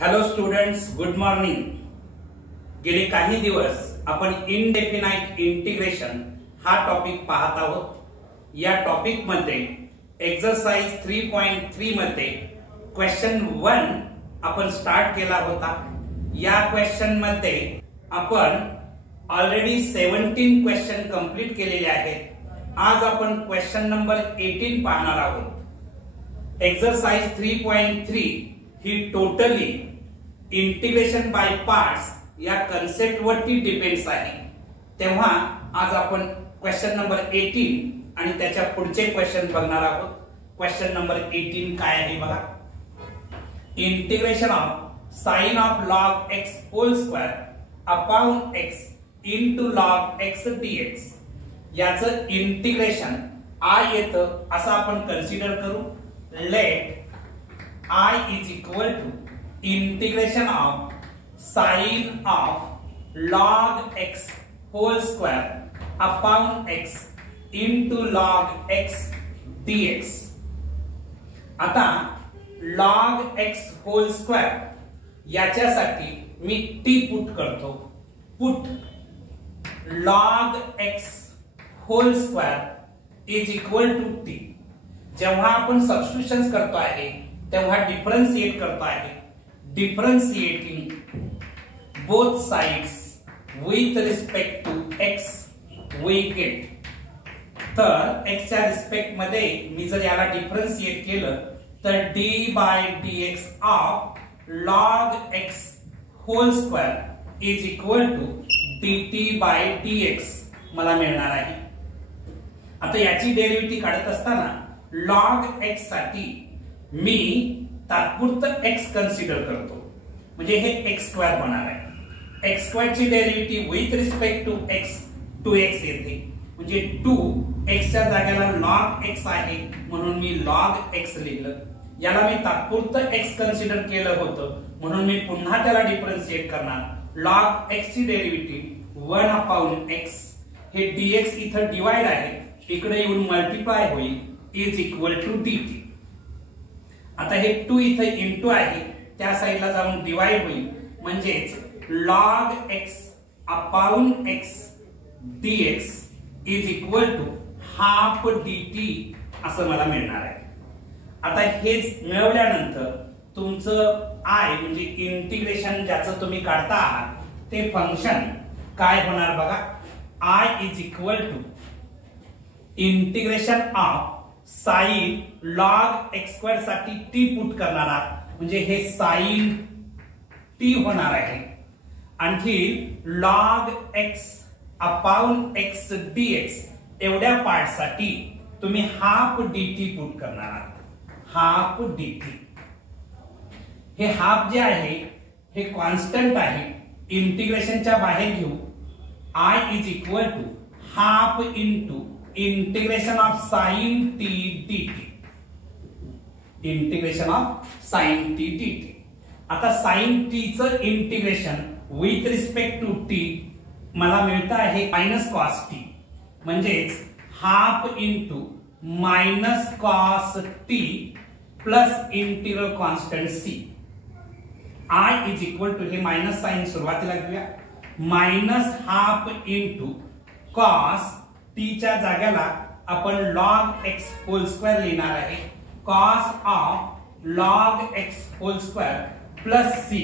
Hello students, good morning. गेले काही दिवस आपण इनडेफिनाइट इंटिग्रेशन हा टॉपिक पाहत आहोत. या टॉपिक मध्ये एक्सरसाइज 3.3 मध्ये क्वेश्चन 1 आपण स्टार्ट केला होता. या क्वेश्चन मध्ये आपण ऑलरेडी 17 क्वेश्चन कंप्लीट केलेले आहेत. आज आपण क्वेश्चन नंबर 18 पाहणार आहोत. Exercise 3.3 he totally integration by parts या कन्सेप्ट वरती डिपेंड्स आहे. तेव्हा आज आपण क्वेश्चन नंबर 18 आणि त्याच्या पुढचे क्वेश्चन बघणार आहोत. क्वेश्चन नंबर 18 काय आहे बघा. Integration of sine of log x whole square upon x into log x dx याचं इंटिग्रेशन I येतं असं आपण कन्सिडर करू. Let I is equal to integration of sine of log x whole square upon x into log x dx. आता log x whole square याच्यासाठी मी t put करतो. Put log x whole square is equal to t. जेव्हा आपण substitutions करतो आहे तेव्हा differentiate करतो आहे. Differentiating both sides with respect to x we get. तर x च्या रिस्पेक्ट मध्ये मी जर याला डिफरन्शिएट केलं तर d by dx of log x whole square is equal to dt by dx मला मिळणार आहे. आता याची डेरिव्हेटिव्ह काढत असताना log x साठी मी तात्पुरतं x कन्सिडर करतो. म्हणजे हे x स्क्वेअर होणार आहे. x स्क्वेअर ची derivative with respect to x 2x येते. म्हणजे 2x च्या जागेला log x आहे म्हणून मी log x लिहिलं. याला मी तात्पुरतं x कन्सिडर केलं होतं म्हणून मी पुन्हा त्याला डिफरन्शिएट करणार. log x ची डेरिव्हेटिव्ह 1 अपॉन x हे dx इथं डिवाइड आहे इकडे येऊन मल्टिप्लाय होईल इज इक्वल टू dt. आता हे 2 इथे इनटू आहे त्या साइडला जाऊन डिवाइड होईल म्हणजेच log x upon x dx is equal to half dt असं मला मिळणार आहे. आता हेच मिळवल्यानंतर तुमचं I म्हणजे इंटिग्रेशन ज्याचं तुम्ही काढता आहात ते फंक्शन काय होणार बघा. I is equal to integration of sine log x square साठी t पुट करणार आहात म्हणजे हे साइन t होणार आहे. आणखी log x upon x dx एवढ्या पार्ट साठी तुम्ही हाफ dt पुट करणार आहात. हाफ dt हे हाफ जे आहे हे कॉन्स्टंट आहे. इंटिग्रेशनच्या बाहेर घेऊ. I is equal to half into integration of sine t dt. Integration of sine t dt. आता साइन t चं integration with respect to t मला मिळतं आहे मायनस कॉस t म्हणजेच half into minus cos t plus integral constant c. I is equal to हे minus sine सुरुवातीला घेऊया. Minus half into cos t च्या जागेला आपण log x होल स्क्वेअर लिहिणार आहे. cos of log x whole square plus c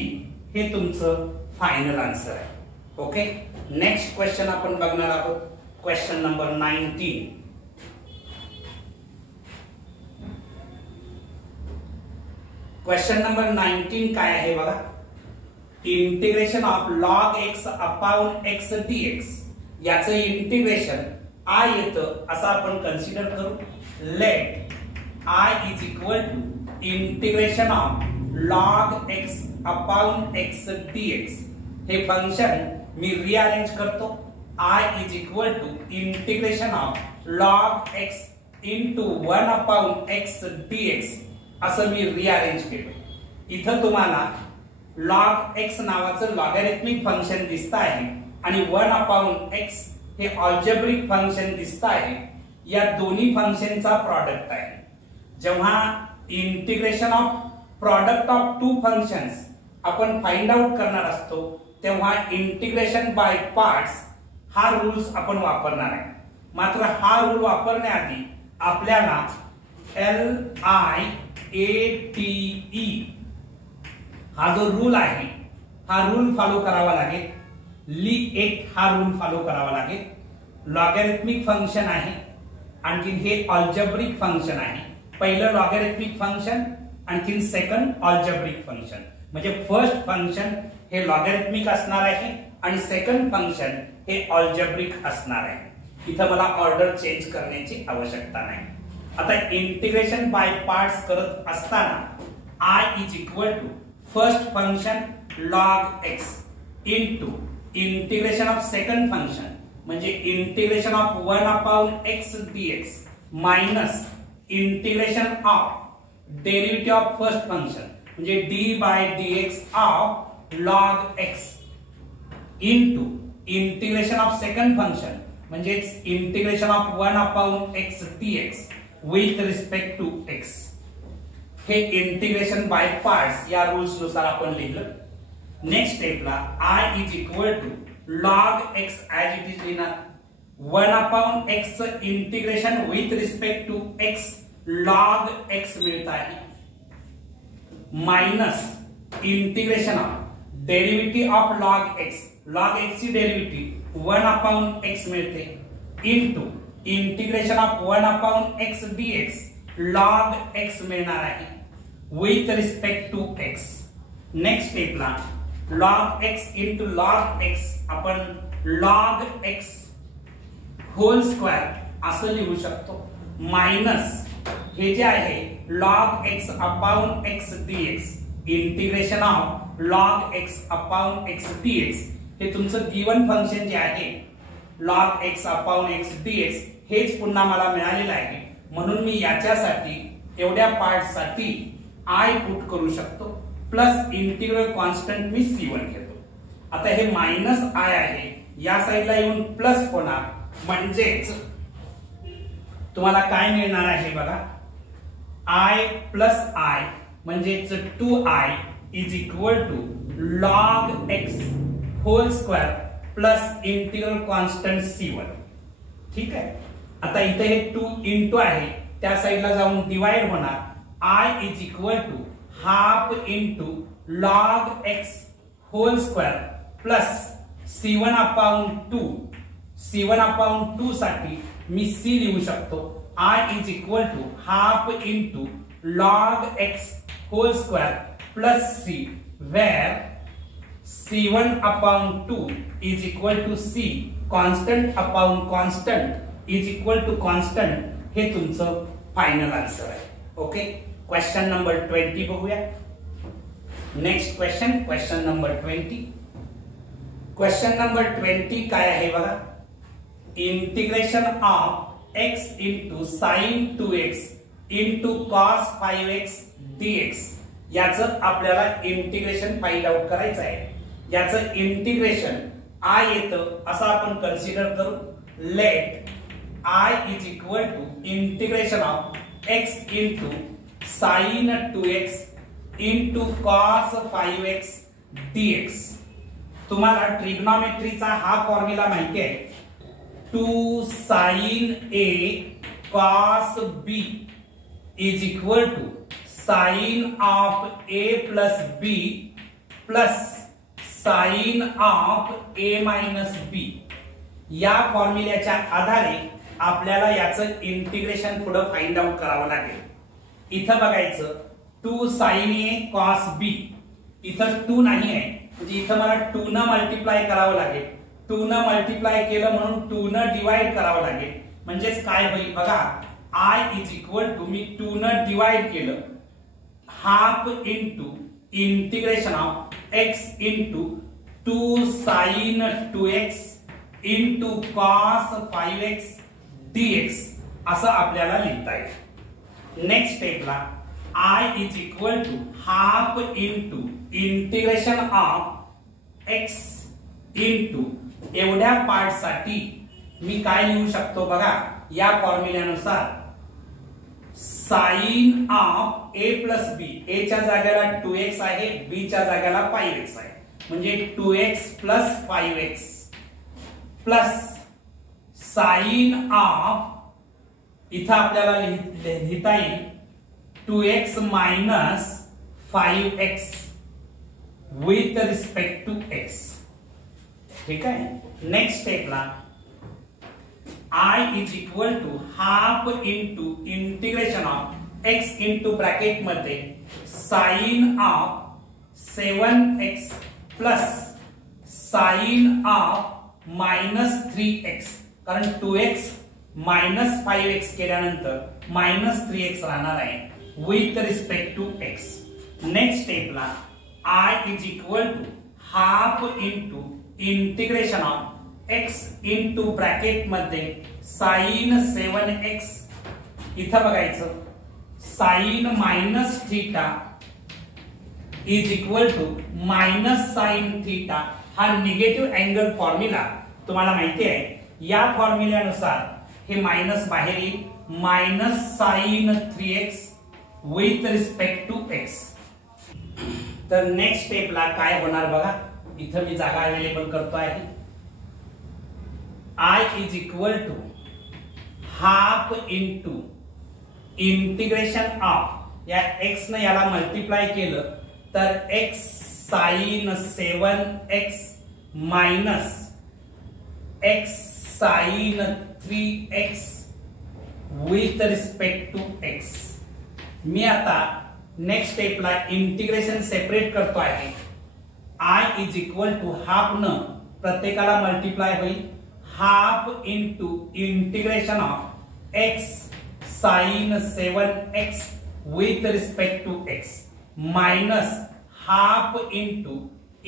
हे तुमचं फायनल आन्सर आहे. ओके, नेक्स्ट क्वेश्चन आपण बघणार आहोत. Question number 19. क्वेश्चन नंबर 19 काय आहे बघा. Integration of log x upon x dx याचं इंटिग्रेशन I येतं असं आपण कन्सिडर करू. Let I is equal to integration of log x upon x dx हे फंक्शन मी रिअरेंज करतो. I is equal to integration of log x into 1 upon x dx असं मी rearrange केलं. इथं तुम्हाला log x नावाचं लॉगॅरिथमिक फंक्शन दिसतं आहे आणि 1 अपॉन x हे अल्जेब्रिक फंक्शन दिसतं आहे. या दोन्ही फंक्शनचा प्रॉडक्ट आहे. जेव्हा integration of product of two functions आपण फाइंड आउट करणार असतो तेव्हा इंटिग्रेशन बाय पार्ट्स हा रूल्स आपण वापरणार आहे. मात्र हा रूल वापरण्याआधी आपल्याला LIATE हा जो रूल आहे हा रूल फॉलो करावा लागेल. LIATE हा रूल फॉलो करावा लागेल. लॉगॅरिथमिक फंक्शन आहे, आणखी हे अल्जेब्रिक फंक्शन आहे. पहिलं लॉगॅरिथमिक फंक्शन, आणखी सेकंड अल्जेब्रिक फंक्शन. म्हणजे फर्स्ट फंक्शन हे लॉगॅरिथमिक असणार आहे आणि सेकंड फंक्शन हे अल्जेब्रिक असणार आहे. इथं मला ऑर्डर चेंज करण्याची आवश्यकता नाही. आता इंटिग्रेशन बाय पार्ट्स करत असताना I is equal to first function log x into integration of second function म्हणजे integration of 1/x dx minus integration of derivative of first function म्हणजे d/dx of log x into integration of second function म्हणजे integration of 1/x dx with respect to x. हे integration by parts या rules नुसार आपण लिहिलं. Next स्टेपला I is equal to log x as it is लिहिणार. 1/x integration with respect to x log x मिळत आहे minus integration of derivative of log x ची डेरिव्हेटिव्ह 1/x मिळते into integration of 1/x dx log x मिळणार आहे with respect to x. Next स्टेपला log x into log x आपण log x whole square असं लिहू शकतो मायनस हे जे आहे log x upon x dx integration of log x upon x dx हे तुमचं गिवन फंक्शन जे आहे log x upon x dx हेच पुन्हा मला मिळालेलं आहे. म्हणून मी याच्यासाठी एवढ्या पार्ट साठी I पुट करू शकतो प्लस इंटिग्रल कॉन्स्टंट मी C1 घेतो. आता हे मायनस I आहे या साइडला येऊन प्लस होणार म्हणजेच तुम्हाला काय मिळणार आहे बघा I प्लस I म्हणजेच 2I is equal to log x whole square plus integral constant C1. ठीक आहे. आता इथे हे 2 इंटू आहे त्या साइडला जाऊन डिवाइड होणार. I is equal to half into log x whole square plus C1/2 साठी मी C लिहू शकतो. I is equal to half into log x whole square plus C where C1/2 is equal to C constant upon constant is equal to constant. हे तुमचं final answer आहे. Okay. Question number 20 बघूया. Next question number 20. Question number 20 काय आहे बघा. Integration of x into sine 2x into cos 5x dx याचं आपल्याला integration find out करायचं आहे. याचं इंटिग्रेशन I येतं असं आपण कन्सिडर करू. Let I is equal to integration of x into sine 2x into cos 5x dx. तुम्हाला ट्रिग्नोमेट्रीचा हा फॉर्म्युला माहिती आहे. 2 sin A cos B is equal to sine of A plus B plus sine of A minus B. या फॉर्म्युल्याच्या आधारे आपल्याला याचं integration पुढे find out करावं लागेल. इथं बघायचं 2 sin A cos B इथं 2 नाही आहे म्हणजे इथं मला 2 न मल्टिप्लाय करावं लागेल. 2 न मल्टिप्लाय केलं म्हणून 2 न डिवाइड करावं लागेल. म्हणजेच काय होईल बघा I इज इक्वल टू मी 2 न डिवाइड केलं half into integration of x into 2 sin 2x into cos 5x dx असं आपल्याला लिहिता येईल. नेक्स्ट स्टेपला I is equal to half into integration of x into एवढ्या पार्ट साठी मी काय लिहू शकतो बघा या फॉर्म्युल्यानुसार sine of a plus b, a च्या जागेला 2x आहे, बी च्या जागेला 5x आहे, म्हणजे 2x plus 5x plus sine of इथं आपल्याला लिहिता येईल 2x minus 5x with respect to x. ठीक आहे. नेक्स्ट स्टेपला I is equal to half into integration of x into bracket मध्ये sin of 7x plus sin of minus 3x, कारण 2x minus 5x केल्यानंतर minus 3x राहणार आहे with respect to x. Next स्टेपला I is equal to half into integration of x into bracket मध्ये sin 7x, इथं बघायचं sin minus theta is equal to minus sine theta. हा negative angle formula तुम्हाला माहिती आहे. या फॉर्म्युल्यानुसार हे मायनस बाहेर येईल, minus sine 3x with respect to x. तर नेक्स्ट स्टेपला काय होणार बघा, इथं मी जागा अवेलेबल करतो आहे. I is equal to half into integration of या x ने याला मल्टिप्लाय केलं तर x sin 7x minus x sin 3x with respect to x. मी आता नेक्स्ट स्टेपला इंटिग्रेशन सेपरेट करतो आहे. I is equal to half न प्रत्येकाला मल्टिप्लाय होईल, half into integration of x sin 7x with respect to x minus half into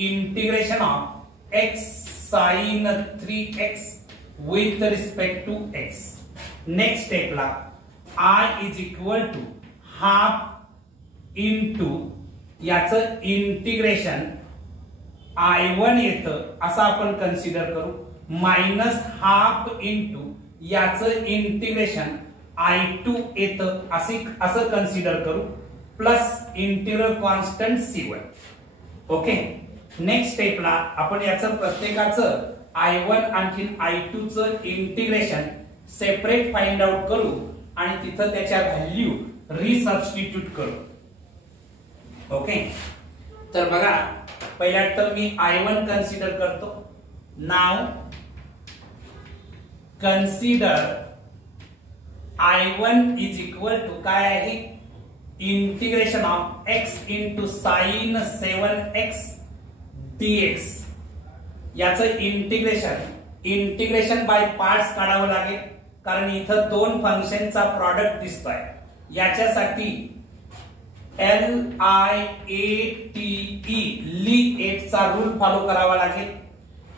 integration of x sin 3x with respect to x. Next step ला I is equal to half into याचं integration I1 येतं असं आपण consider करू, minus half into याचं integration I2 येतं असं consider करू, plus integral constant C1. Okay. Next स्टेपला आपण याचं प्रत्येकाचं I1 आणखी I2 चं इंटिग्रेशन सेपरेट फाइंड आउट करू आणि तिथं त्याच्या व्हॅल्यू रिसबस्टिट्यूट करू. ओके. तर बघा, पहिल्या तर मी I1 कन्सिडर करतो. Now consider I1 is equal to काय आहे, integration of x into sine 7x dx. याचं इंटिग्रेशन बाय पार्ट्स काढावं लागेल, कारण इथं दोन फंक्शनचा प्रॉडक्ट दिसतोय. याच्यासाठी LIATE ली चा रूल फॉलो करावा लागेल.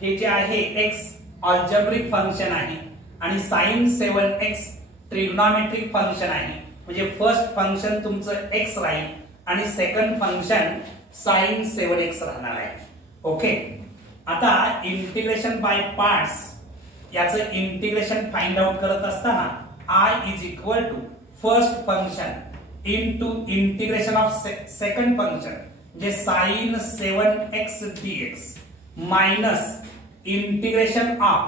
हे जे आहे x अल्जेब्रिक फंक्शन आहे आणि sin 7x ट्रिग्नोमेट्रिक फंक्शन आहे, म्हणजे फर्स्ट फंक्शन तुमचं x राहील आणि सेकंड फंक्शन sin 7x राहणार आहे. ओके. आता इंटिग्रेशन बाय पार्ट्स याचं इंटिग्रेशन फाइंड आउट करत असताना I is equal to first function into integration of second function म्हणजे sin 7x dx minus integration of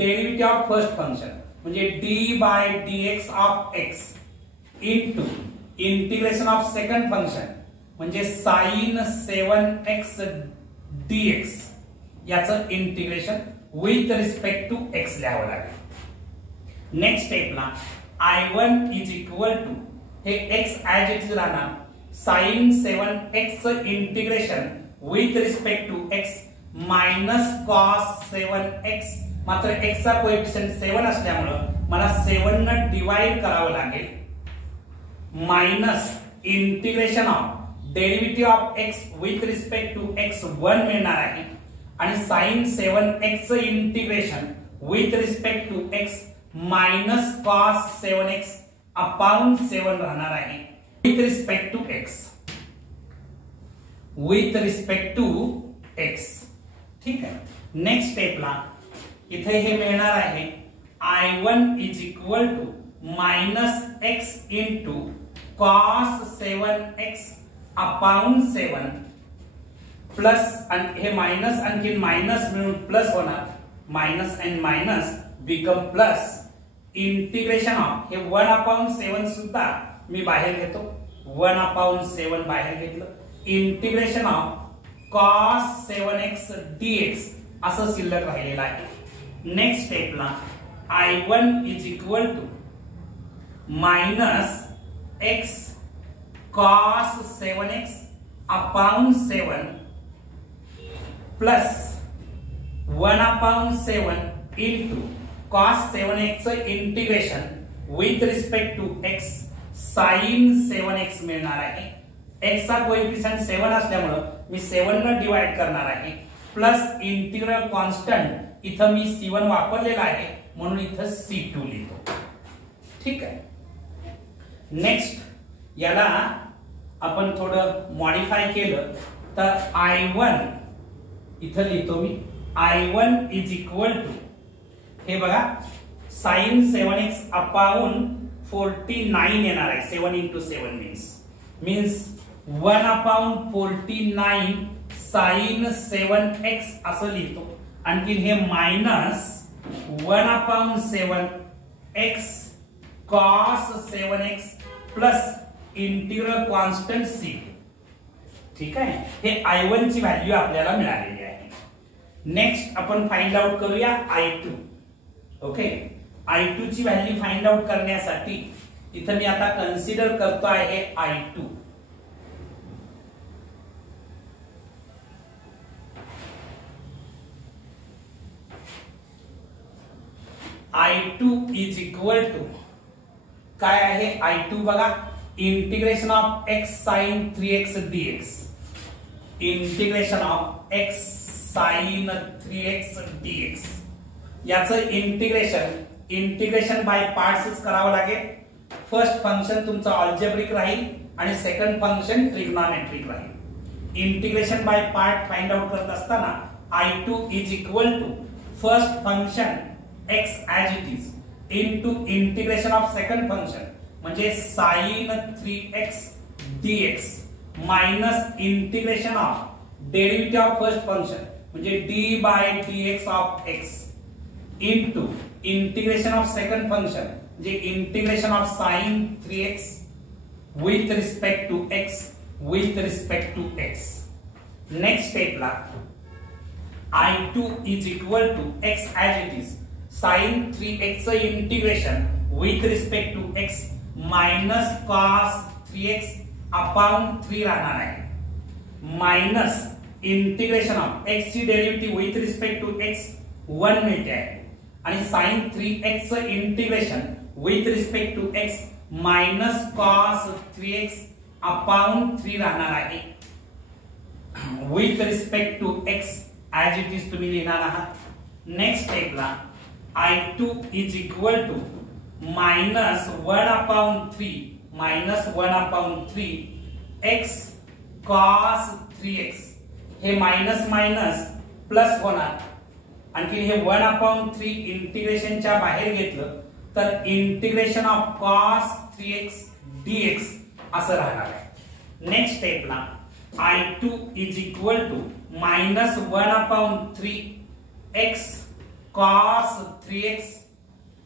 derivative of first function म्हणजे d by dx of x into integration of second function म्हणजे sin 7x dx याचं integration with respect to x लिहावं लागेल. Next स्टेपला I1 is equal to हे x as it is राहणार, sin 7x चं integration with respect to x minus cos 7x. मात्र x चा कोएफिशिएंट 7 असल्यामुळे मला 7 ने डिवाइड करावं लागेल, minus integration of derivative of x with respect to x 1 मिळणार आहे आणि sin 7x चं integration with respect to x minus cos 7x upon 7 राहणार आहे with respect to x. With respect to x. ठीक आहे. नेक्स्ट स्टेपला इथे हे मिळणार आहे I1 is equal to minus x into cos 7x upon 7 plus हे मायनस आणखी मायनस मिळून प्लस होणार, minus and minus become plus, integration of हे 1/7 सुद्धा मी बाहेर घेतो, 1/7 बाहेर घेतलं, integration of cos 7x dx असं शिल्लक राहिलेलं आहे. नेक्स्ट स्टेपला I1 is equal to minus x cos 7x upon 7 plus 1/7 into cos 7x integration with respect to x sine 7x मिळणार आहे. x चा कोएफिशिएंट 7 असल्यामुळे मी 7 ने डिवाइड करणार आहे, प्लस इंटिग्रल कॉन्स्टंट इथं मी c1 वापरलेला आहे म्हणून इथं c2 लिहितो. ठीक आहे. नेक्स्ट याला आपण थोडं मॉडिफाय केलं तर I1 इथं लिहितो मी, I1 इज इक्वल टू हे बघा साइन 7x अपॉन 49 येणार आहे. 7 into 7 means 1/49 साइन 7x असं लिहितो. आणखी हे minus 1/7 x cos 7x plus integral constant c. ठीक आहे. हे I1 ची व्हॅल्यू आपल्याला मिळालेली आहे. नेक्स्ट आपण फाइंड आउट करूया I2. ओके. I2 ची व्हॅल्यू फाइंड आउट करण्यासाठी इथं मी आता कन्सिडर करतो आहे I2. I2 is equal to काय आहे I2 बघा, integration of x sine 3x dx, integration of x sine 3x dx याचं इंटिग्रेशन बाय पार्ट्स करावं लागेल. फर्स्ट फंक्शन तुमचं अल्जेब्रिक राहील आणि सेकंड फंक्शन ट्रिग्नॉमेट्रिक राहील. Integration by part find out करत असताना I2 is equal to first function x as it is into integration of second function म्हणजे sin 3x dx minus integration of derivative of first function म्हणजे d by dx of x into integration of second function म्हणजे integration of sin 3x with respect to x. Next step ला I2 is equal to x as it is sin 3x integration with respect to x minus cos 3x upon 3 राहणार आहे, minus integration of x ची derivative with respect to x 1 मिळते आहे आणि sin 3x integration with respect to x minus cos 3x upon 3 राहणार आहे with respect to x as it is तुम्ही लिहिणार आहात. नेक्स्ट स्टेपला I2 is equal to minus 1/3 x cos 3x हे मायनस मायनस प्लस होणार. आणखी हे 1/3 इंटिग्रेशनच्या बाहेर घेतलं तर integration of cos 3x dx असं राहणार आहे. नेक्स्ट स्टेपला I2 is equal to minus 1/3 x cos 3x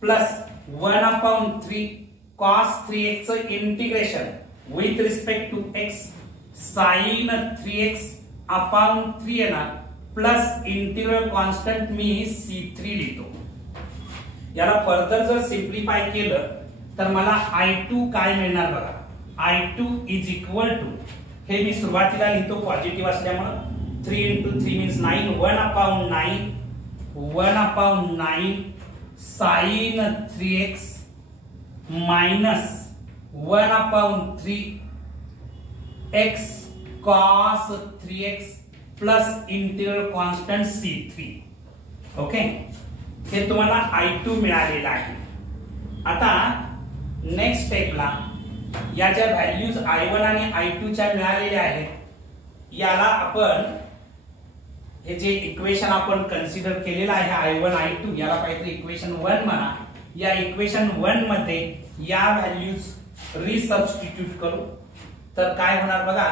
plus 1/3 cos 3x integration with respect to x sin 3x upon 3 येणार प्लस इंटिग्रल कॉन्स्टंट मी c3 लिहितो. याला फर्दर जर सिम्प्लिफाय केलं तर मला I2 काय मिळणार बघा. I2 इज इक्वल टू हे मी सुरुवातीला लिहितो पॉझिटिव्ह असल्यामुळे 3 into 3 means 9 1/9 sin 3x minus 1/3 x cos 3x plus integral constant c3. Okay. हे तुम्हाला I2 मिळालेला आहे. आता नेक्स्ट स्टेपला या ज्या व्हॅल्यूज I1 आणि I2 च्या मिळालेल्या आहेत याला आपण हे जे इक्वेशन आपण कन्सिडर केलेलं आहे I1 I2 याला काहीतरी इक्वेशन 1 म्हणा या इक्वेशन 1 मध्ये या व्हॅल्यूज रिसबस्टिट्यूट करू तर काय होणार बघा.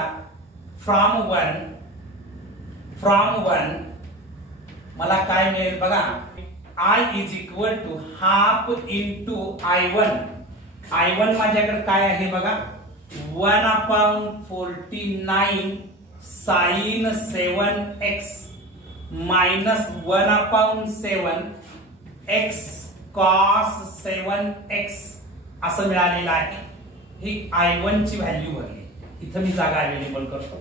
फ्रॉम वन मला काय मिळेल बघा. I is equal to half into I1 माझ्याकडे काय आहे बघा. 1/49 sign 7x minus 1/7 x cos 7x असं मिळालेलं आहे. ही I1 ची व्हॅल्यू भरली. इथं मी जागा अवेलेबल करतो.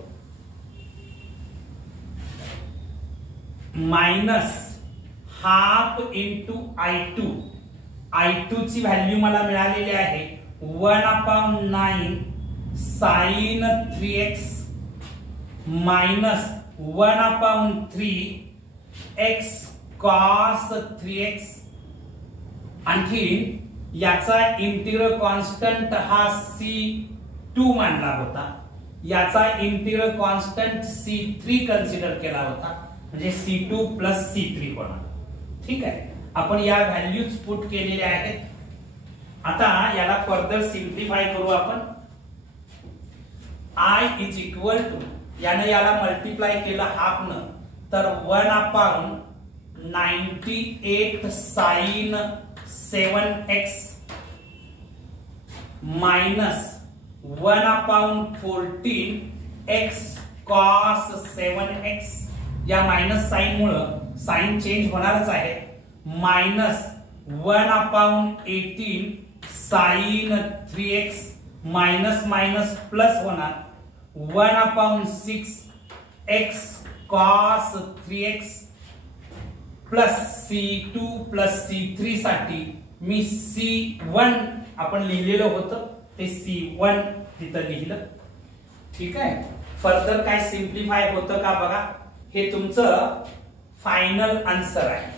मायनस हाफ इंटू I2 ची व्हॅल्यू मला मिळालेली आहे 1/9 sign 3x minus 1/3 x cos 3x. आणखी याचा इंटिग्रल कॉन्स्टंट हा C2 मानला होता. याचा इंटिग्रल कॉन्स्टंट C3 कन्सिडर केला होता. म्हणजे C2 प्लस C3 होणार. ठीक आहे. आपण या व्हॅल्यूज पुट केलेल्या आहेत. आता याला फर्दर सिम्प्लिफाय करू आपण. I इज इक्वल टू याने याला मल्टिप्लाय केलं हाफ न तर 1/98 sign 7x minus 1/14 x cos 7x. या मायनस साइन मुळे साइन चेंज होणारच आहे. Minus 1/18 sine 3x minus minus plus होणार 1/6 x cos 3x plus C2 plus C3 साठी मी C1 आपण लिहिलेलं होतं ते C1 तिथं लिहिलं. ठीक आहे. फर्दर काय सिम्प्लिफाय होतं का बघा. हे तुमचं फायनल आन्सर आहे.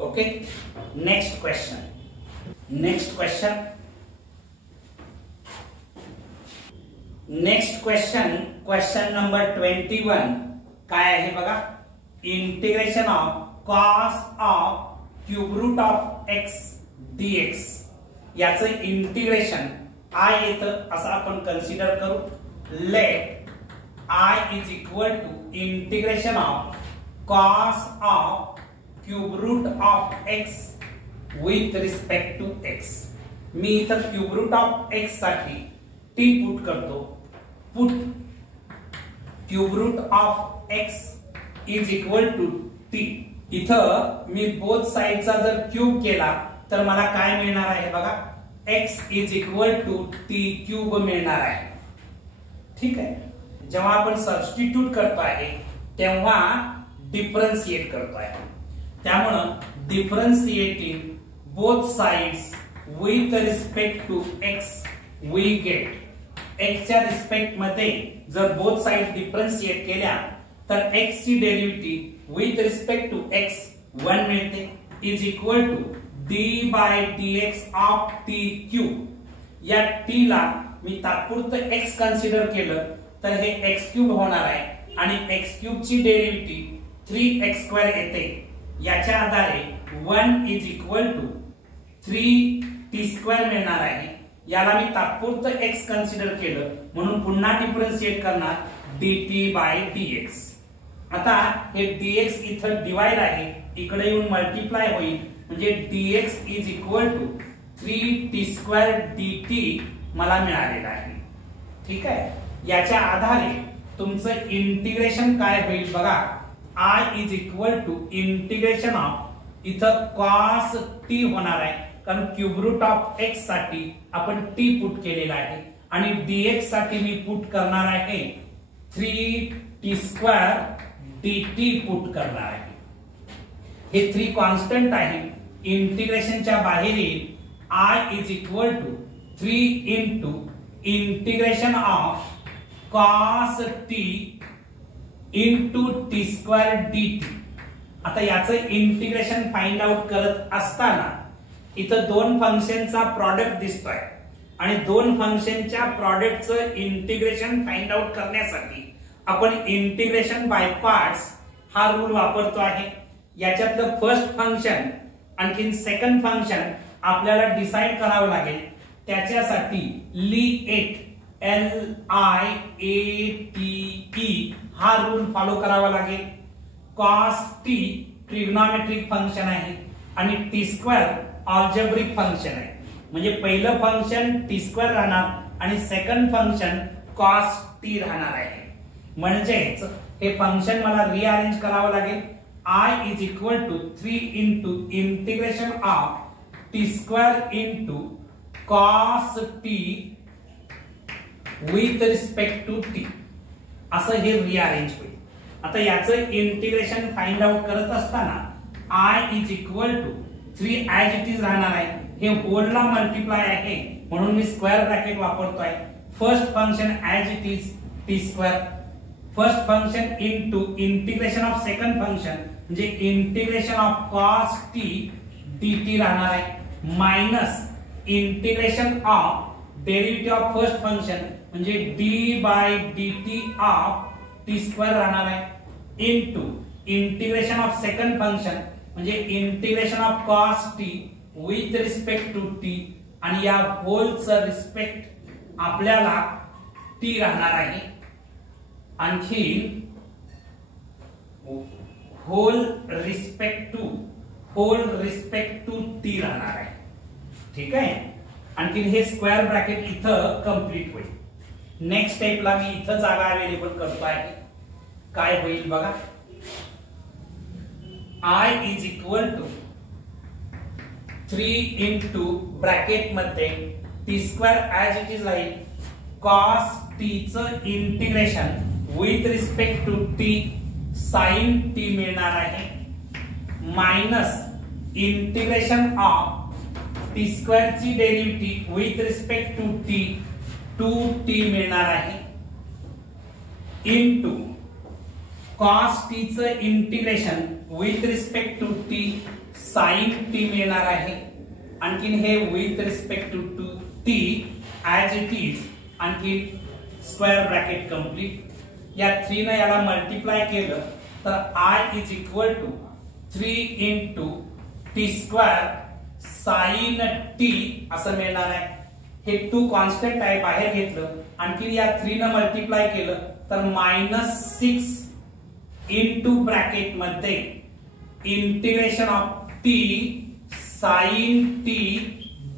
Okay. Next question question number 21 काय आहे बघा. Integration of cos of cube root of x dx याचं इंटिग्रेशन I येतं असं आपण कन्सिडर करू. Let I is equal to integration of cos of cube root of x with respect to x. मी इथं क्यूब रूट ऑफ x साठी t put करतो. Put cube root of x is equal to t. इथं me both साइडचा जर cube केला तर मला काय मिळणार आहे बघा. x is equal to t cube मिळणार आहे. ठीक आहे. जेव्हा आपण सबस्टिट्यूट करतो आहे तेव्हा डिफरन्शिएट करतो आहे. त्यामुळे differentiating both sides with respect to x we get. x च्या रिस्पेक्ट मध्ये जर बोथ साइड डिफरन्शिएट केल्या तर x ची derivative with respect to x 1 मिळते is equal to d by dx of t cube. या t ला मी तात्पुरतं x कन्सिडर केलं तर हे x क्यूब होणार आहे आणि x क्यूब ची डेरिव्हेटिव्ह 3x² येते. याच्या आधारे 1 इज इक्वल टू 3t² मिळणार आहे. याला मी तात्पुरतं x कन्सिडर केलं म्हणून पुन्हा डिफरन्शिएट करणार dt बाय dx. आता हे dx इथं डिवाइड आहे इकडे येऊन मल्टिप्लाय होईल म्हणजे dx is equal to 3t² dt मला मिळालेलं आहे. ठीक आहे. याच्या आधारे तुमचं इंटिग्रेशन काय होईल बघा. I is equal to integration of इथं cos t होणार आहे कारण क्यूब रूट ऑफ x साठी आपण t पुट केलेला आहे आणि dx साठी मी पुट करणार आहे 3t² dt पुट करणार आहे. हे 3 कॉन्स्टंट आहे. इंटिग्रेशनच्या बाहेर येईल. I is equal to 3 into integration of cos t into t² dt. आता याचं इंटिग्रेशन फाइंड आउट करत असताना इथं दोन फंक्शनचा प्रॉडक्ट दिसतोय आणि दोन फंक्शनच्या प्रॉडक्टचं इंटिग्रेशन फाइंड आउट करण्यासाठी आपण इंटिग्रेशन बाय पार्ट्स हा रूल वापरतो आहे. याच्यातलं फर्स्ट फंक्शन आणखीन सेकंड फंक्शन आपल्याला डिसाइड करावं लागेल. त्याच्यासाठी लिएट LIATE हा रूल फॉलो करावा लागेल. cos t ट्रिग्नॉमेट्रिक फंक्शन आहे आणि टी स्क्वेअर अल्जेब्रिक फंक्शन आहे. म्हणजे पहिलं फंक्शन टी स्क्वेअर राहणार आणि सेकंड फंक्शन cos t राहणार आहे. म्हणजेच हे फंक्शन मला रिअरेंज करावं लागेल. I is equal to 3 into integration of t square into cos t with respect to t असं हे रिअरेंज होईल. आता याचं इंटिग्रेशन फाइंड आउट करत असताना I is equal to 3 as it is राहणार आहे. हे होलला मल्टिप्लाय आहे म्हणून मी स्क्वेअर ब्रॅकेट वापरतोय. First function as it is t square, first function into integration of second function म्हणजे integration of cos t dt राहणार आहे minus integration of derivative of first function म्हणजे d by dt of t square राहणार आहे into integration of second function म्हणजे integration of cos t with respect to t आणि या होलचं respect आपल्याला t राहणार आहे. आणखी होल रिस्पेक्ट टू टी राहणार आहे. ठीक आहे. आणखी हे स्क्वेअर ब्रॅकेट इथं कंप्लीट होईल. नेक्स्ट स्टेपला मी इथं जागा अवेलेबल करतो आहे. काय होईल बघा. I is equal to 3 into bracket मध्ये t square as it is राहील. cos t चं integration with respect to t sin t मिळणार आहे मायनस इंटिग्रेशन ऑफ t स्क्वेअर ची derivative with respect to t 2t मिळणार आहे इनटू cos t चं integration with respect to t sin t मिळणार आहे. आणखी हे with respect to t as it is आणखी स्क्वेअर ब्रॅकेट कंप्लीट. या 3 ने याला मल्टिप्लाय केलं तर I is equal to 3 into t square sin t असं मिळणार आहे. हे 2 कॉन्स्टंट आहे बाहेर घेतलं आणखी या 3 ने मल्टिप्लाय केलं तर -6 into ब्रॅकेट मध्ये integration of t sin t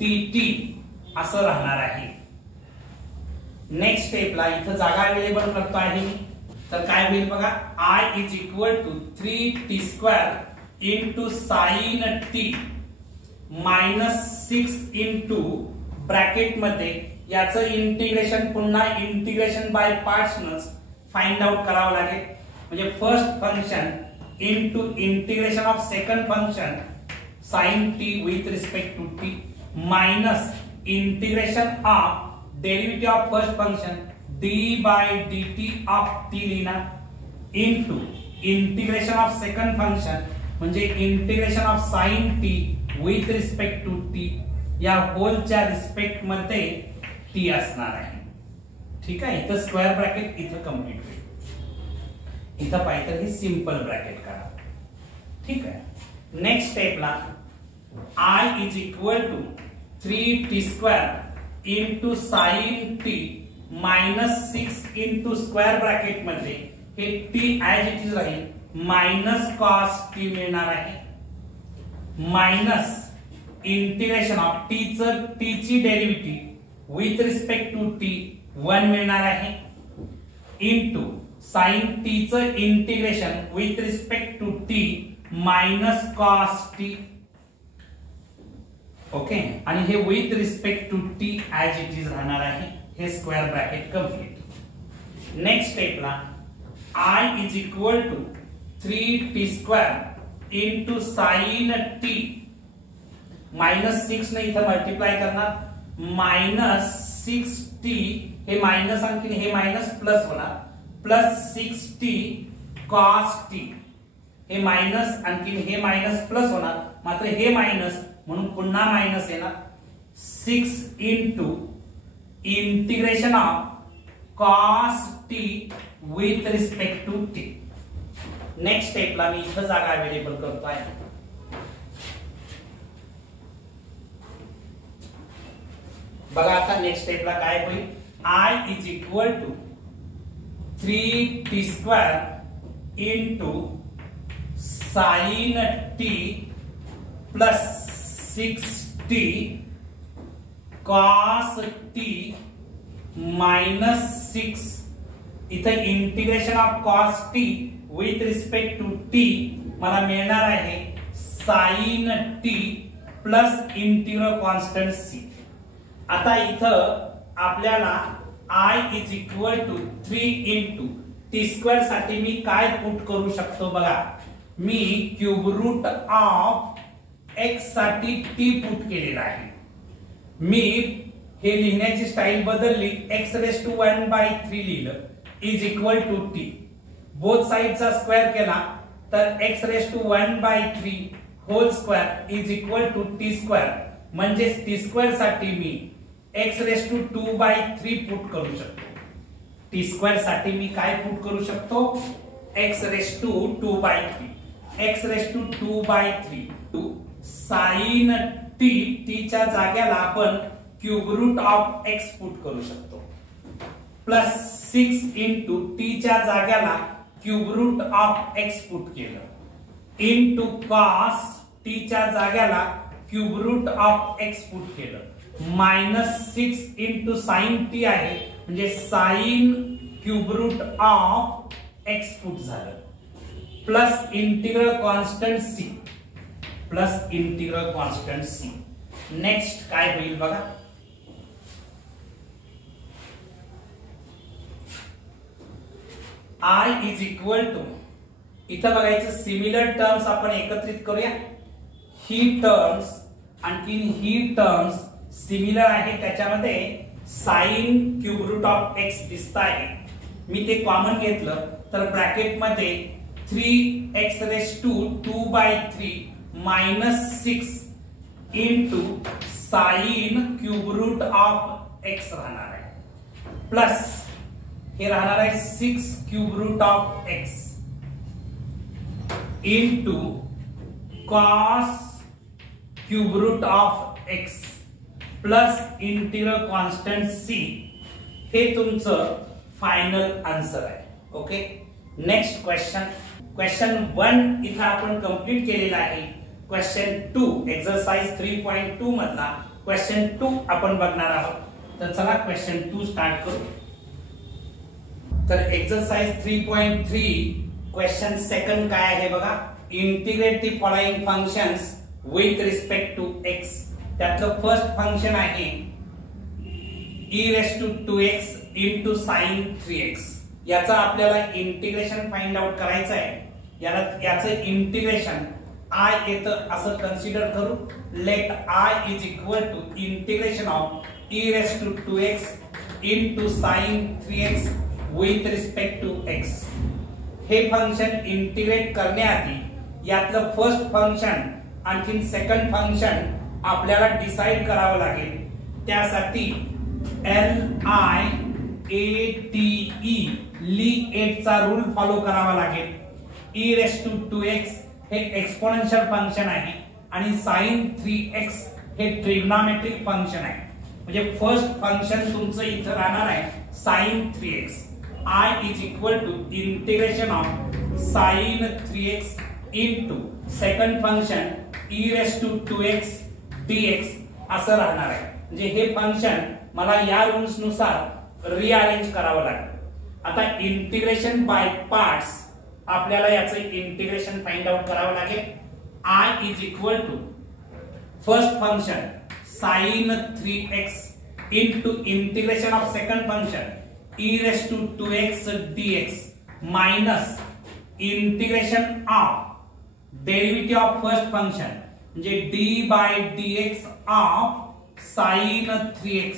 dt असं राहणार आहे. नेक्स्ट स्टेपला इथं जागा अवेलेबल करतो आहे मी. तर काय होईल बघा. I is equal to 3t square into sin t minus 6 into bracket मध्ये याचं इंटिग्रेशन पुन्हा इंटिग्रेशन बाय पार्ट्सनच फाइंड आउट करावं लागेल. म्हणजे first function into integration of second function sin t with respect to t minus integration of derivative of first function d by dt of t लिहिणार into integration of second function म्हणजे integration of sin t with respect to t या होलच्या respect मध्ये t असणार आहे. ठीक आहे. इथं स्क्वेअर ब्रॅकेट इथं कंप्लीट होईल. इथं पाहिजे तर हे सिंपल ब्रॅकेट करा. ठीक आहे. नेक्स्ट स्टेपला I is equal to 3t square into sin t minus 6 into square bracket मध्ये हे t as it is राहील मायनस cos t मिळणार आहे मायनस इंटिग्रेशन ऑफ t ची derivative with respect to t 1 मिळणार आहे इनटू sin t चं integration with respect to t minus cos t. Okay. आणि हे with respect to t as it is राहणार आहे. हे स्क्वेअर ब्रॅकेट कंप्लीट. नेक्स्ट स्टेपला I is equal to 3t square into sin t -6 ने इथं multiply करणार -6t हे मायनस आणखी हे मायनस प्लस होणार +6t cos t हे मायनस आणखी हे मायनस प्लस होणार मात्र हे मायनस म्हणून पुन्हा मायनस येणार 6 into integration of cos t with respect to t. Next स्टेपला मी इथं जागा अवेलेबल करतो आहे. बघा आता नेक्स्ट स्टेपला काय होईल, I is equal to 3t square into sine t plus 6t cos t minus 6, इथं integration of cos t with respect to t मला मिळणार आहे sine t plus integral constant c. आता इथं आपल्याला I is equal to 3 into t square साठी मी काय पुट करू शकतो बघा, मी क्यूब रूट ऑफ x साठी t पुट केलेला आहे. मी हे लिहिण्याची स्टाईल बदलली, x रेस टू 1/3 लिहिलं is equal to t, both साइडचा स्क्वेअर केला तर x raise to 1/3 whole square is equal to t square, म्हणजे t स्क्वेअर साठी मी x रेस टू 2/3 पुट करू शकतो. t स्क्वेअर साठी मी काय पुट करू शकतो, x raise to 2/3, x raise to 2/3 sine t, t च्या जाग्याला आपण cube root of x put करू शकतो, प्लस 6 इंटू t च्या जाग्याला cube root of x put केलं इंटू कॉस t च्या जाग्याला cube root of x put केलं, माइनस 6 इंटू साइन t आहे म्हणजे sine cube root of x put झालं, plus integral constant c, plus integral constant c. Next काय होईल बघा, I इज इक्वल टू, इथं बघायचं सिमिलर टर्म्स आपण एकत्रित करूया. ही टर्म्स आणखी ही टर्म्स सिमिलर आहे, त्याच्यामध्ये sine cube root of x दिसत आहे. मी ते कॉमन घेतलं तर ब्रॅकेट मध्ये 3x raise to 2/3 minus 6 into sine cube root of x राहणार आहे, प्लस हे राहणार आहे 6 cube root of x into cos cube root of x plus integral constant c. हे तुमचं फायनल आन्सर आहे. ओके, नेक्स्ट क्वेश्चन, क्वेश्चन 1 इथं आपण कंप्लीट केलेला आहे. क्वेश्चन 2 एक्सरसाइज 3.2 मधला क्वेश्चन 2 आपण बघणार आहोत. तर चला क्वेश्चन 2 स्टार्ट करू. तर एक्सरसाइज 3.3 क्वेश्चन सेकंड काय आहे बघा, integrate the following functions with respect to x. त्यातलं फर्स्ट फंक्शन आहे e race to 2x into sine 3x. याचा आपल्याला इंटिग्रेशन फाइंड आउट करायचं आहे. याचं इंटिग्रेशन I येतं असं कन्सिडर करू. Let I is equal to integration of e race to 2x into sine 3x with respect to x. हे function integrate करण्याआधी यातलं फर्स्ट फंक्शन आणखी सेकंड फंक्शन आपल्याला डिसाइड करावं लागेल. त्यासाठी LIATE ली8 चा रूल फॉलो करावा लागेल. e रेस टू 2x हे एक्सपोनेन्शियल फंक्शन आहे आणि sin 3x हे ट्रिग्नोमेट्रिक फंक्शन आहे. म्हणजे फर्स्ट फंक्शन तुमचं इथं राहणार आहे sin 3x. I is equal to integration of sin 3x into second function e race to 2x dx असं राहणार आहे. म्हणजे हे फंक्शन मला या रूल्स नुसार रिअरेंज करावं लागेल. आता इंटिग्रेशन बाय पार्ट्स आपल्याला याचं इंटिग्रेशन फाइंड आउट करावं लागेल. I is equal to first function sin 3x into integration of second function e race to 2x dx minus integration of derivative of first function म्हणजे d by dx of sin 3x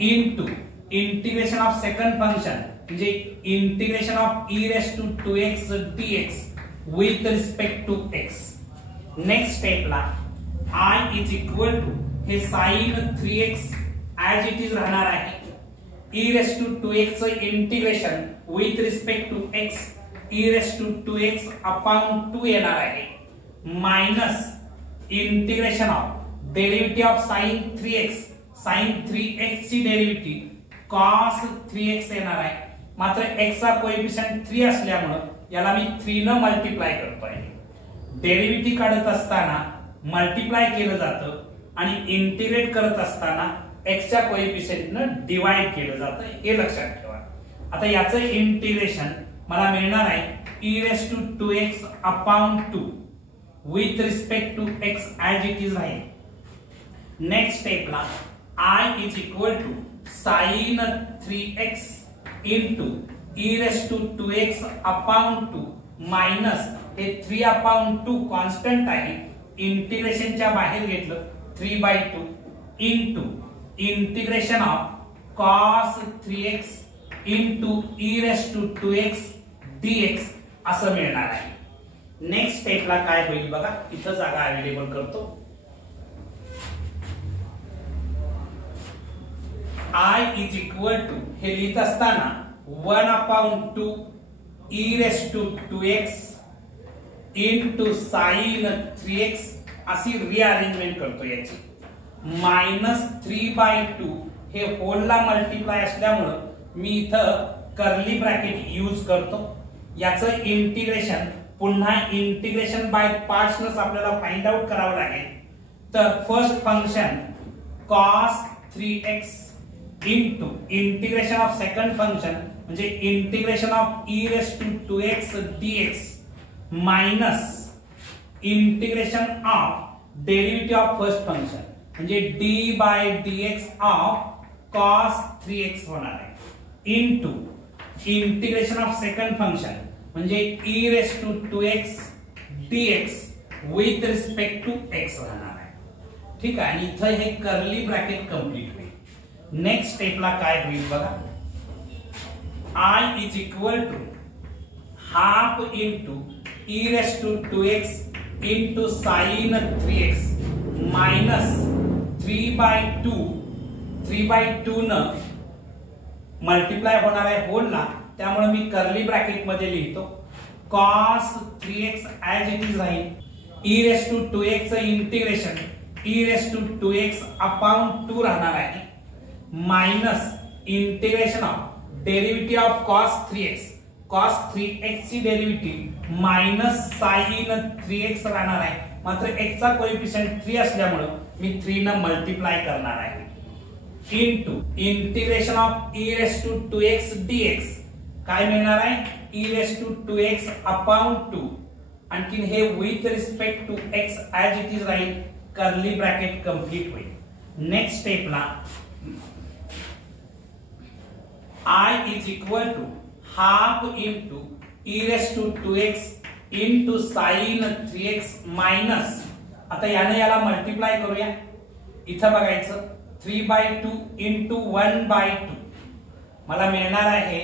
into integration of second function म्हणजे integration of e race to 2x dx with respect to x. Next स्टेपला I is equal to हे sin 3x as it is राहणार आहे. e race to 2x integration with respect to x e race to 2x upon 2 येणार आहे minus integration of derivative of sin 3x sine 3x ची derivative cos 3x येणार आहे. मात्र x चा coefficient 3 असल्यामुळे याला मी 3 न मल्टिप्लाय करतोय. डेरिव्हेटिव्ह काढत असताना मल्टिप्लाय केलं जातं आणि इंटिग्रेट करत असताना x च्या कोएफिशियंट न डिवाइड केलं जातं, हे लक्षात ठेवा. आता याचं इंटिग्रेशन मला मिळणार आहे e⁻²x upon 2 with respect to x as it is राहील. नेक्स्ट स्टेपला I is equal to sine 3x into e⁻²x upon 2 minus हे 3 अपॉन 2 कॉन्स्टंट आहे, इंटिग्रेशनच्या बाहेर घेतलं 3/2 into integration of cos 3x into e⁻²x dx असं मिळणार आहे. नेक्स्ट स्टेपला काय होईल बघा, इथं जागा अवेलेबल करतो. I इज इक्वल टू हे लिहित असताना 1/2 e⁻²x इंटू साइन 3x अशी रिअरेंजमेंट करतो याची, मायनस 3/2 हे होलला मल्टिप्लाय असल्यामुळं मी इथं कर्ली ब्रॅकेट यूज करतो. याचं इंटिग्रेशन पुन्हा इंटिग्रेशन बाय पार्ट्सनच आपल्याला फाइंड आउट करावं लागेल. तर first function cos 3x into integration of second function म्हणजे integration of e⁻²x dx minus integration of derivative of first function म्हणजे d/dx ऑफ cos 3x होणार आहे, into integration of second function म्हणजे e⁻²x dx with respect to x राहणार आहे. ठीक आहे, आणि इथं हे कर्ली ब्रॅकेट कंप्लीट होईल. नेक्स्ट स्टेपला काय होईल बघा, I is equal to half into e⁻²x into sine 3x minus 3/2 न मल्टिप्लाय होणार आहे होलला, त्यामुळे मी कर्ली ब्रॅकेट मध्ये लिहितो cos 3x as it is राहील, e⁻²x इंटिग्रेशन e⁻²x अपॉन 2 राहणार आहे, minus integration of derivative of cos 3x ची डेरिव्हेटिव्ह मायनस साइन 3x राहणार आहे. मात्र x चा कोएफिशियंट 3 असल्यामुळे मी 3 न मल्टिप्लाय करणार आहे, into integration of e⁻²x dx काय मिळणार आहे e⁻²x अपॉन 2, आणखीन हे with respect to x as it is राहील, कर्ली ब्रॅकेट कंप्लीट होईल. नेक्स्ट स्टेपला I is equal to half into e⁻²x into sine 3x minus, आता याने याला मल्टिप्लाय करूया. इथं बघायचं 3/2 इंटू 1/2 मला मिळणार आहे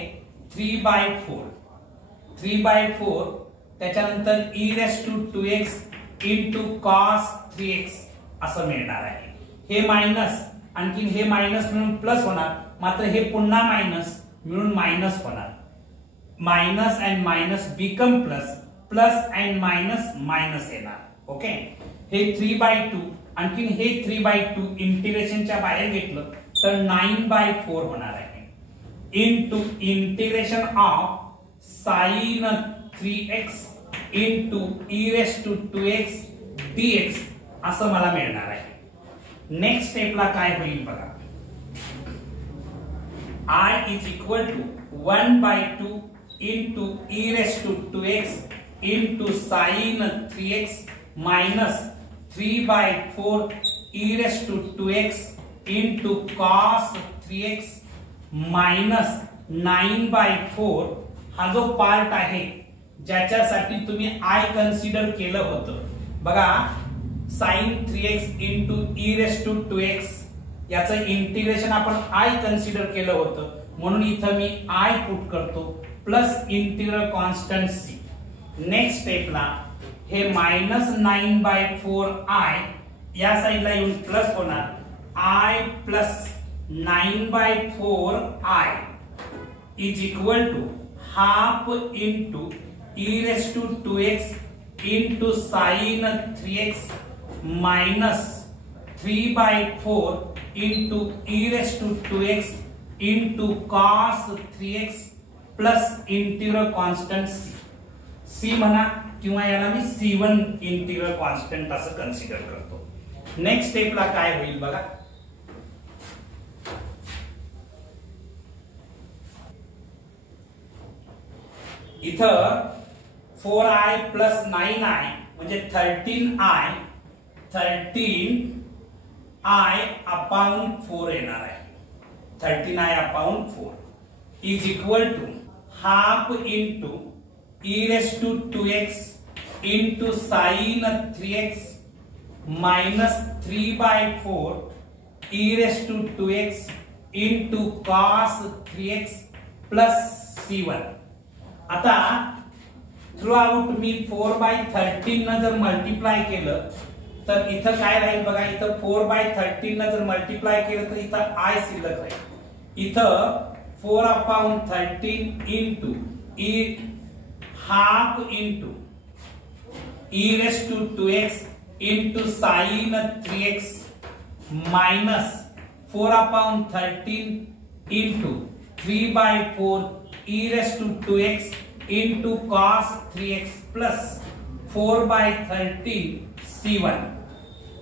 3/4 त्याच्यानंतर e⁻²x इंटू cos 3x असं मिळणार आहे. हे मायनस आणखीन हे मायनस मिळून प्लस होणार, मात्र हे पुन्हा मायनस मिळून मायनस होणार. Minus and minus become plus, plus and minus minus येणार. ओके, हे 3/2 आणखीन हे 3/2 इंटिग्रेशनच्या बाहेर घेतलं तर 9/4 होणार आहे, into integration of sign 3x into e⁻²x dx असं मला मिळणार आहे. नेक्स्ट स्टेपला काय होईल बघा, I is equal to 1/2 into e⁻²x into sine 3x minus 3/4 e⁻²x into cos 3x minus 9/4. हा जो पार्ट आहे ज्याच्यासाठी तुम्ही I कन्सिडर केलं होतं बघा, साइन 3x इंटू e⁻²x याचं इंटिग्रेशन आपण I कन्सिडर केलं होतं, म्हणून इथं मी I पुट करतो plus integral constant c. Next स्टेपला हे मायनस 9/4I या साइडला येऊन प्लस होणार, I plus 9/4I is equal to half into e⁻²x into sine 3x minus 3/4 into e raised to 2x into cos 3x plus integral constant c म्हणा किंवा याला मी c1 इंटिग्रल कॉन्स्टंट असं consider करतो. नेक्स्ट स्टेपला काय होईल बघा. इथं 4i प्लस 9i म्हणजे 13i अपॉन 4 येणार आहे. 13i upon 4 is equal to half into e raised to 2x into sin 3x minus 3/4 e raised to 2x into cos 3x plus c1. आता थ्रू आउट मी 4/13 न जर multiply केलं तर इथं काय राहील बघा. इथं 4/13 न जर मल्टिप्लाय केलं तर इथं i शिल्लक राहील. इथं 4/13 into e half into e raised to 2x into sin 3x minus 4/13 into 3/4 e raised to 2x into cos 3x plus 4/13 c1.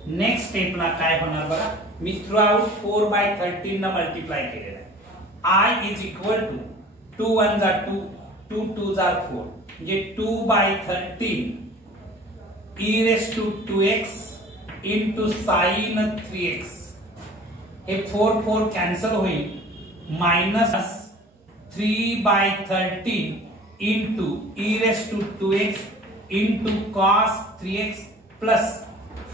Next स्टेपला काय होणार बघा. मी थ्रू आउट 4/13 न मल्टिप्लाय केलेलं आहे. i इज इक्वल टू 2 1 जा 2 2 2 जा 4 म्हणजे 2/13 e raised to 2x into sin 3x. हे 4 4 कॅन्सल होईल minus 3/13 into e raised to 2x into cos 3x plus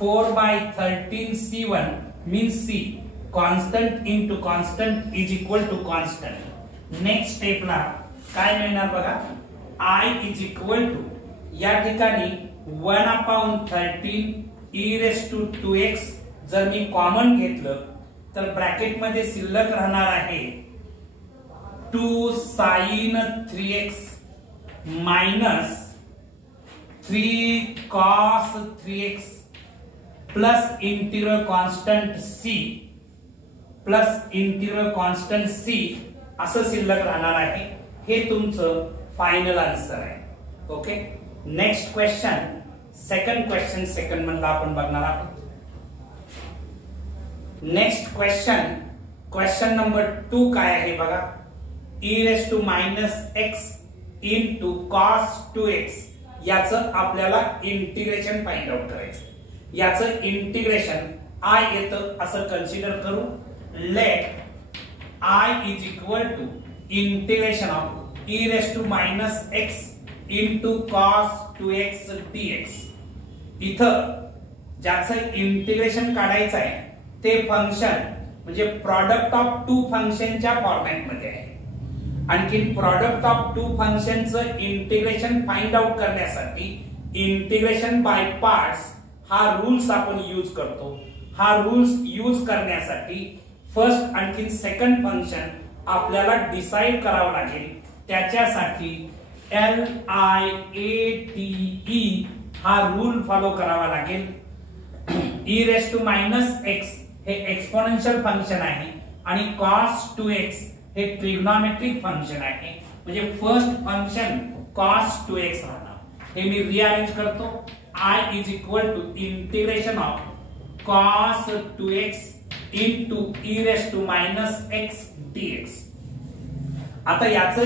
4/13 c1 means c constant into constant is equal to constant. Next स्टेपला काय मिळणार बघा. i is equal to या ठिकाणी 1/13 e raised to 2x जर मी common घेतलं तर ब्रॅकेट मध्ये शिल्लक राहणार आहे 2 sin 3x minus 3 cos 3x plus integral constant c plus integral constant c असं शिल्लक राहणार आहे. हे तुमचं फायनल आन्सर आहे. Okay. Next question second question second मधला आपण बघणार आहोत. नेक्स्ट क्वेश्चन नंबर 2 काय आहे बघा. e raised to -x into cos 2x याचं आपल्याला इंटिग्रेशन फाइंड आउट करायचं. याचं इंटिग्रेशन i येतं असं कन्सिडर करू. Let i is equal to integration of e raised to -x into cos 2x dx. इथं ज्याचं इंटिग्रेशन काढायचं आहे ते फंक्शन म्हणजे प्रॉडक्ट ऑफ टू फंक्शनच्या फॉर्मॅट मध्ये आहे. आणखी प्रॉडक्ट ऑफ टू फंक्शनचं इंटिग्रेशन फाइंड आउट करण्यासाठी इंटिग्रेशन बाय पार्ट्स हा रूल्स आपण यूज करतो. हा रूल्स यूज करण्यासाठी फर्स्ट आणखी सेकंड फंक्शन आपल्याला डिसाइड करावं लागेल. त्याच्यासाठी LIATE हा रूल फॉलो करावा लागेल. e raised to -x हे एक्सपोनेन्शियल फंक्शन आहे आणि cos 2x हे ट्रिग्नोमेट्रिक फंक्शन आहे. म्हणजे फर्स्ट फंक्शन cos 2x राहणार. हे मी रिअरेंज करतो. i is equal to integration of cos 2x into e raised to -x dx. आता याचं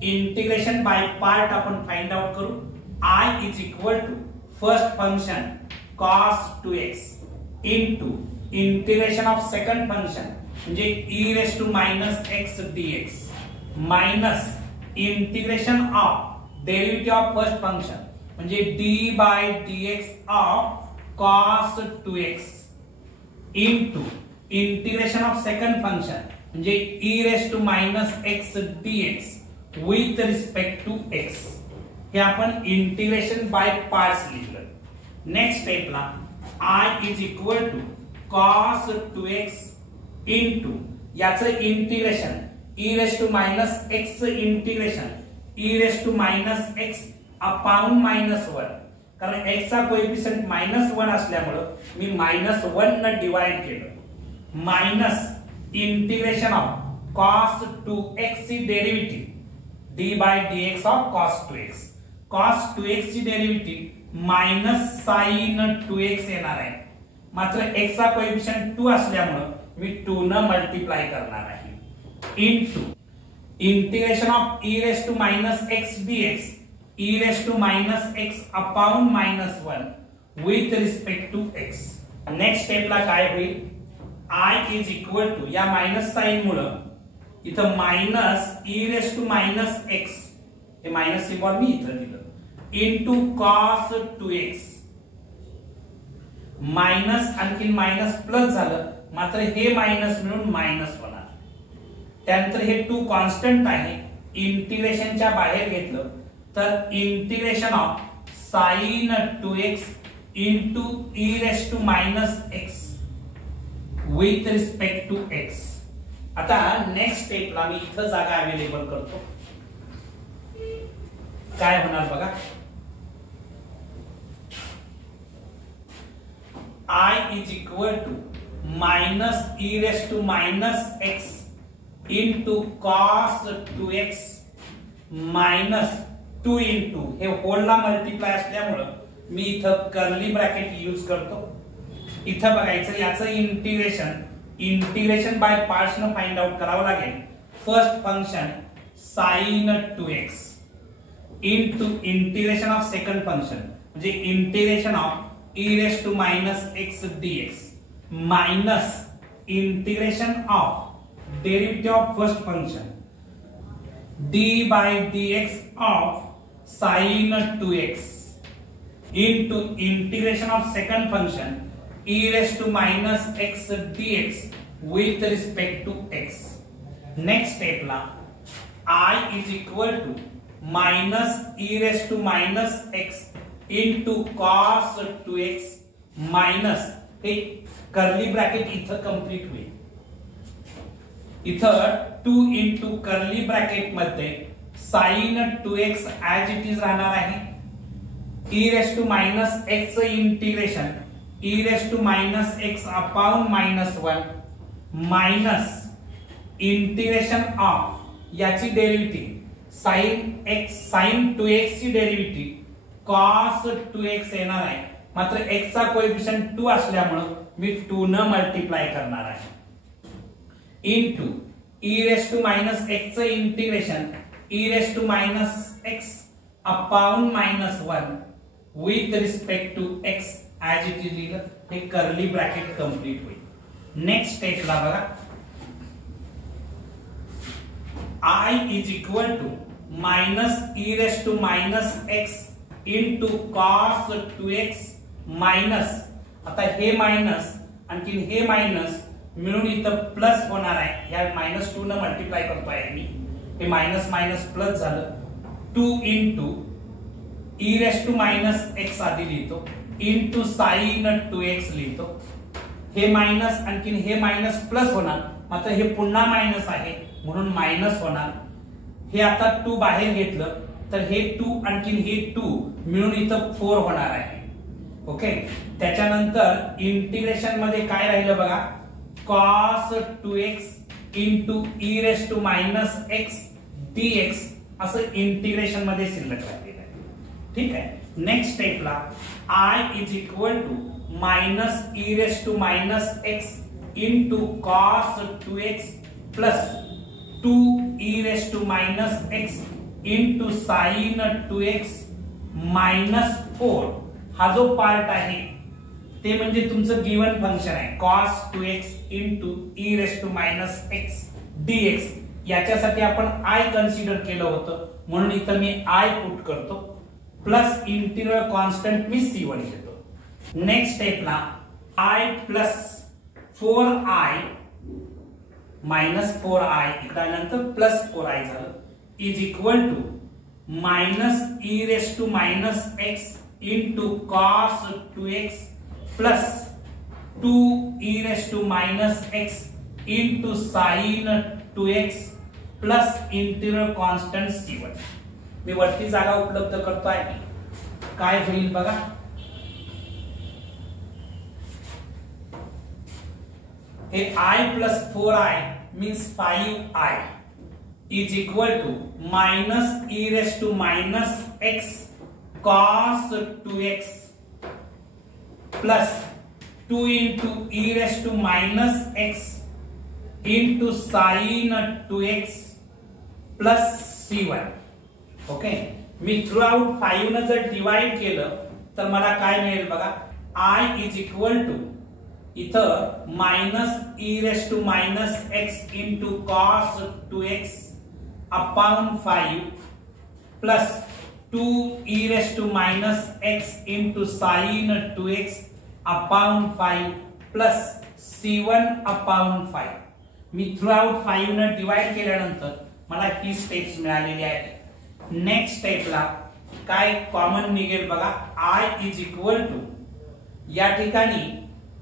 इंटिग्रेशन बाय पार्ट आपण फाइंड आउट करू. i is equal to first function cos 2x into integration of second function म्हणजे e raised to -x dx minus integration of derivative of first function म्हणजे d/dx of cos 2x into integration of second function म्हणजे e raised to -x dx with respect to x. हे आपण integration by parts लिहिलं. Next स्टेपला i is equal to cos 2x into याचं integration e raised to -x integration e raised to -x upon -1 कारण x चा coefficient -1 असल्यामुळे मी -1 न divide केलं. Minus integration of cos 2x ची derivative d by dx of cos 2x. cos 2x ची derivative minus sin 2x येणार आहे. मात्र x चा कोएफिशिएंट 2 असल्यामुळे मी 2 न मल्टिप्लाय करणार आहे. Into integration of e raise to minus x dx e raise to minus x upon minus 1 with respect to x. Next स्टेपला काय होईल, i इज इक्वल टू या मायनस साइन मुळे इथं minus e raise to minus x, हे minus symbol मी इथं दिलं, इनटू cos 2x मायनस आणखी मायनस प्लस झालं, मात्र हे मायनस मिळून मायनस होणार. त्यानंतर हे 2 कॉन्स्टंट आहे, इंटिग्रेशनच्या बाहेर घेतलं तर integration of sin 2x into e raise to minus x with respect to x. आता नेक्स्ट स्टेपला मी इथं जागा अवेलेबल करतो. काय होणार बघा, i is equal to minus e raise to minus x into cos 2x minus 2 into हे होलला मल्टिप्लाय असल्यामुळे मी इथं कर्ली ब्रॅकेट यूज करतो. इथं बघायचं याचं इंटिग्रेशन बाय पार्ट्स न फाइंड आउट करावं लागेल. First function sin 2x into integration of second function म्हणजे integration of e raise to minus x dx minus integration of derivative of first function d by dx of sin 2x into integration of second function e raised to minus x dx with respect to x. Next step ला I is equal to minus e raised to minus x into cos 2x minus हे curly bracket इथं complete होईल. इथं 2 into curly bracket मध्ये sin 2x as it is राहणार आहे. e raise to minus x च integration e raise to minus x upon minus 1 minus integration of याची derivative sin 2x ची डेरिव्हेटिव्ह cos 2x येणार आहे. मात्र x चा कोएफिशिएंट 2 असल्यामुळे मी 2 न मल्टिप्लाय करणार आहे. Into e raise to minus x च integration e raise to minus x upon minus 1 with respect to x as it is लिहिलं, हे कर्ली ब्रॅकेट कंप्लीट होईल. नेक्स्ट स्टेपला बघा, i is equal to minus e raise to minus x into cos 2x minus, आता हे minus आणखी हे minus मिळून इथं प्लस होणार आहे. या मायनस 2 न मल्टिप्लाय करतोय मी, हे मायनस मायनस प्लस झालं. 2 into e raise to minus x आधी लिहितो इंटू sin 2x लिहितो. हे मायनस आणखी हे मायनस प्लस होणार, मात्र हे पुन्हा मायनस आहे म्हणून मायनस होणार. हे आता 2 बाहेर घेतलं तर हे 2 आणखी हे 2 मिळून इथं 4 होणार आहे. ओके, त्याच्यानंतर इंटिग्रेशन मध्ये काय राहिलं बघा, cos 2x into e raise to minus x dx असं इंटिग्रेशन मध्ये शिल्लक राहिलेलं आहे. ठीक आहे. नेक्स्ट स्टेपला i is equal to minus e raise to minus x into cos 2x plus 2e raise to minus x into sin 2x minus 4. हा जो पार्ट आहे ते म्हणजे तुमचं गिवन फंक्शन आहे cos 2x into e raise to minus x dx. याच्यासाठी आपण i consider केलं होतं म्हणून इथं मी i पुट करतो प्लस इंटिग्रल कॉन्स्टंट मी c1 घेतो. नेक्स्ट स्टेपला i plus 4i minus 4i इकडे आल्यानंतर प्लस 4i झालं is equal to minus e raise to minus x into cos 2x plus 2e raise to minus x into sin 2x plus integral constant c1. मी वरती जागा उपलब्ध करतो आहे, काय होईल बघा. हे I plus 4I means 5I is equal to minus e raised to minus x cos 2x plus 2 into e raised to minus x into sin 2x plus c1. Okay, me through out 5 न जर divide केलं तर मला काय मिळेल बघा. I is equal to इथं minus e raised to minus x into cos 2x upon 5 plus 2 e raised to minus x into sin 2x upon 5 plus c1 upon 5. Me through out 5 न divide केल्यानंतर मला ही steps मिळालेली आहे. Next स्टेपला काय common निघेल बघा. I is equal to या ठिकाणी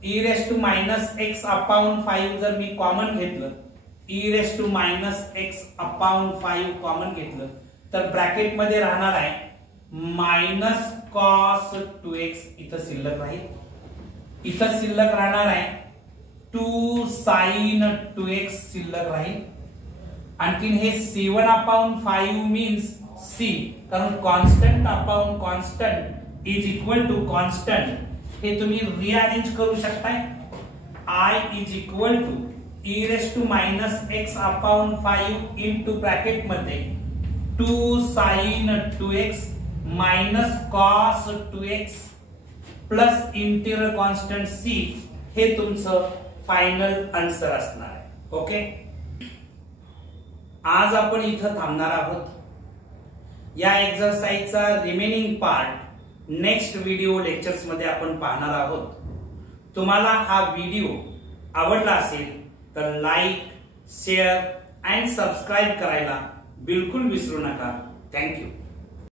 e raised to minus x upon 5 जर मी कॉमन घेतलं, e raised to minus x upon 5 common घेतलं तर ब्रॅकेट मध्ये राहणार आहे मायनस cos 2x इथं शिल्लक राहील. इथं शिल्लक राहणार आहे 2 sin 2x शिल्लक राहील. आणखीन हे c1 upon 5 मीन्स c, कारण constant upon constant is equal to constant. हे तुम्ही रिअरेंज करू शकताय. I is equal to e raised to minus x upon 5 into bracket मध्ये 2 sin 2x minus cos 2x plus interior constant c. हे तुमचं final answer असणार आहे. Okay, आज आपण इथं थांबणार आहोत. या एक्सरसाइजचा remaining part next video lectures मध्ये आपण पाहणार आहोत. तुम्हाला हा व्हिडिओ आवडला असेल तर लाईक, शेअर अँड सबस्क्राईब करायला बिलकुल विसरू नका. थँक्यू.